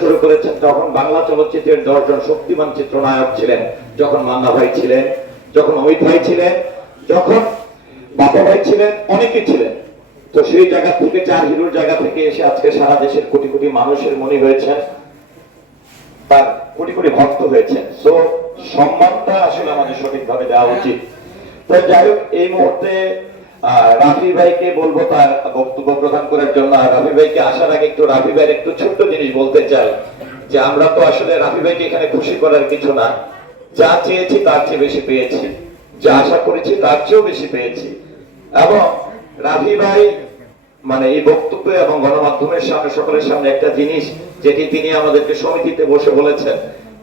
শুরু করেছেন যখন বাংলা চলচ্চিত্রের 10 জন শক্তিমান চিত্রনায়ক ছিলেন, যখন মান্না ভাই ছিলেন, যখন অমিত ভাই ছিলেন, যখন বাবা ভাই ছিলেন, অনেকে ছিলেন। তো সেই জায়গা থেকে 4 হিরোর জায়গা থেকে এসে আজকে সারা দেশের কোটি কোটি মানুষের মনে হয়েছেন, তার কোটি কোটি ভক্ত হয়েছেন। তো সম্মানটা আসলে আমাদের সঠিকভাবে দেওয়া উচিত। তো যাই হোক, এই মুহূর্তে রাফি ভাইকে বলবো তার বক্তব্য প্রদান করার জন্য। রাফি ভাইকে আসার আগে একটু রাফি ভাইয়ের একটু ছোট্ট জিনিস বলতে চাই, যে আমরা তো আসলে রাফি ভাইকে এখানে খুশি করার কিছু না, যা চেয়েছি তার চেয়ে বেশি পেয়েছি, যা আশা করেছি তার চেয়েও বেশি পেয়েছি। এবং রাফি ভাই মানে এই বক্তব্য এবং গণমাধ্যমের সামনে সকলের সামনে একটা জিনিস যেটি তিনি আমাদেরকে সমিতিতে বসে বলেছেন,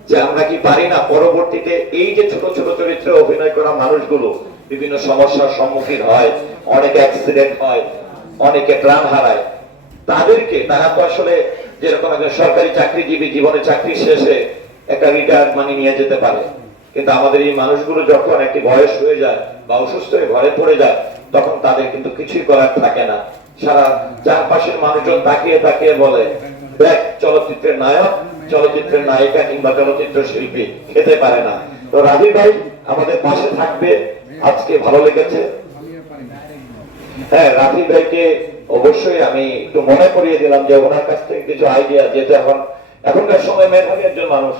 যে আমরা কি পারি না পরবর্তীতে এই যে ছোট ছোট চরিত্রে অভিনয় করা মানুষগুলো বিভিন্ন সমস্যার সম্মুখীন হয়, অনেক অ্যাক্সিডেন্ট হয়, অনেকে প্রাণ হারায়, তাদেরকে, তারা তো আসলে যেরকম একজন সরকারি চাকরিজীবী জীবনে চাকরি শেষে একটা রিটায়ার্ড মানি নিয়ে যেতে পারে, কিন্তু আমাদের এই মানুষগুলো যখন একটি বয়স হয়ে যায় বা অসুস্থ হয়ে ঘরে পড়ে যায়, তখন তাদের কিন্তু কিছুই করার থাকে না। সারা চারপাশের মানুষজন তাকিয়ে তাকিয়ে বলে, দেখ চলচ্চিত্রের নায়ক, চলচ্চিত্রের নায়িকা কিংবা চলচ্চিত্র শিল্পী খেতে পারে না। তো রাফি ভাই আমাদের পাশে থাকবে, আজকে ভালো লেগেছে। হ্যাঁ, রাফি ভাইকে অবশ্যই আমি একটু মনে করিয়ে দিলাম যে ওনার কাছ থেকে কিছু আইডিয়া, যেটা এখনকার সময় মেধাবী একজন মানুষ।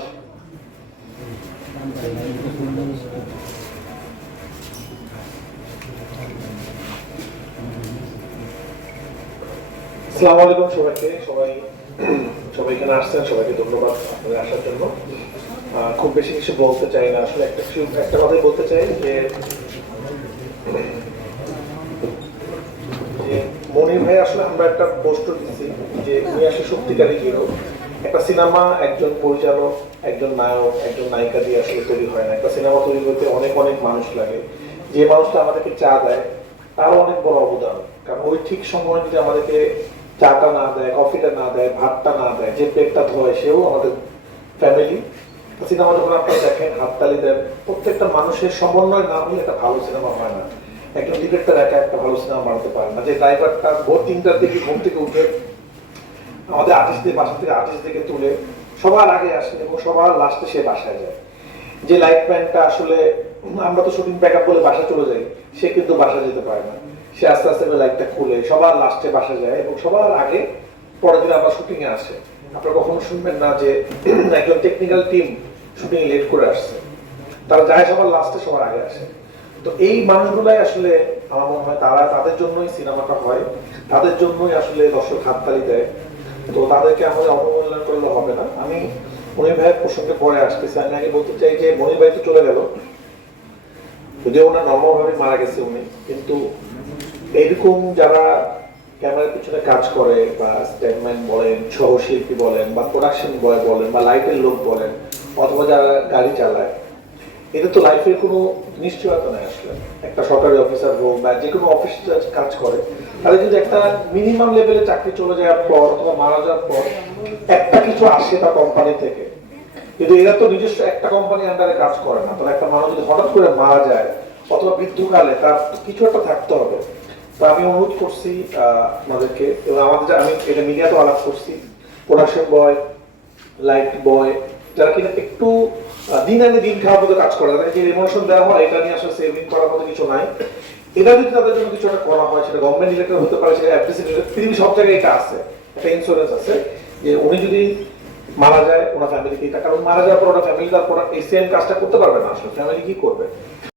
আসসালামু আলাইকুম সবাইকে, সবাই এখানে আসছেন, সবাইকে ধন্যবাদ আপনাদের আসার জন্য। খুব বেশি কিছু বলতে চাই না, আসলে একটা কথাই বলতে চাই যে মনির ভাই আসলে আমরা একটা পোস্টার দিচ্ছি যে উনি আসলে সত্যিকারী হিরো। একটা সিনেমা একজন পরিচালক, একজন নায়ক, একজন নায়িকা দিয়ে আসলে তৈরি হয় না। একটা সিনেমা তৈরি করতে অনেক অনেক মানুষ লাগে। যে মানুষটা আমাদেরকে চা দেয় তারও অনেক বড় অবদান, কারণ ওই ঠিক সময় যদি আমাদেরকে চাটা না দেয়, কফিটা না দেয়, ভাতটা না দেয়, যে পেটটা ধোয় সেও আমাদের ফ্যামিলি। সিনেমা যখন আপনারা দেখেন হাততালি দেন, প্রত্যেকটা মানুষের সমন্বয় না হলে একটা ভালো সিনেমা হয় না। একজন ডিরেক্টর একা একটা ভালো সিনেমা বানাতে পারে না। যে ড্রাইভারটা ভোর 3টার দিকে ঘুম থেকে উঠে আমাদের আর্টিস্টদের বাসা থেকে আর্টিস্টদেরকে তুলে সবার আগে আসে এবং সবার লাস্টে সে বাসায় যায়। যে লাইট ম্যানটা আসলে আমরা তো শুটিং ব্যাকআপ বলে বাসায় চলে যাই, সে কিন্তু বাসা যেতে পারে না, সে আস্তে আস্তে লাইটটা খুলে সবার লাস্টে বাসা যায় এবং সবার আগে পরের দিন আবার শুটিং এ আসে। আপনারা কখনো শুনবেন না যে একজন টেকনিক্যাল টিম শুটিং লেট করে আসছে, তারা যায় সবার লাস্টে, সবার আগে আসে। তো এই মানুষগুলাই আসলে আমার মনে হয় তাদের জন্যই সিনেমাটা হয়, তাদের জন্যই আসলে দর্শক হাততালি দেয়। তো তাদেরকে আমাদের অবমূল্যায়ন করলে হবে না। আমি মনির ভাইয়ের প্রসঙ্গে পরে আসতেছি, আমি আগে বলতে চাই যে মনির ভাই তো চলে গেল, যদিও ওনার নর্মালভাবে মারা গেছে উনি, কিন্তু এরকম যারা ক্যামেরার পিছনে কাজ করে বা স্ট্যান্ডম্যান বলেন, সহশিল্পী বলেন, বা প্রোডাকশন বয় বলেন, বা লাইটের লোক বলেন, অথবা যারা গাড়ি চালায়, এটা তো লাইফের কোনো নিশ্চয়তা নেই। আসলে একটা সরকারি অফিসার হোক বা যে কোনো অফিস কাজ করে, তাদের যদি একটা মিনিমাম লেভেলে চাকরি চলে যাওয়ার পর অথবা মারা যাওয়ার পর একটা কিছু আসে তার কোম্পানি থেকে, কিন্তু এরা তো নিজস্ব একটা কোম্পানির আন্ডারে কাজ করে না। তাহলে একটা মানুষ যদি হঠাৎ করে মারা যায় অথবা মৃত্যুকালে, তার কিছু একটা থাকতে হবে। তো আমি অনুরোধ করছি আপনাদেরকে, এবং আমি এটা মিডিয়াতেও আলাপ করছি, প্রোডাকশন বয়, লাইট বয়, যারা কিনা একটু দিন আনে দিন খাওয়ার মতো কাজ করে, তাদের যে রিমোশন দেওয়া হয় এটা নিয়ে আসলে সেভিং করার মতো কিছু নাই। এটা যদি তাদের জন্য কিছু একটা করা হয়, সেটা গভর্নমেন্ট রিলেটেড হতে পারে, সেটা এফডিসি রিলেটেড, পৃথিবীর সব জায়গায় এটা আছে, একটা ইন্স্যুরেন্স আছে যে উনি যদি মারা যায় ওনার ফ্যামিলিকে, কারণ মারা যাওয়ার পর ওনার ফ্যামিলি তারপর এই সেম কাজটা করতে পারবে না। আসলে ফ্যামিলি কি করবে?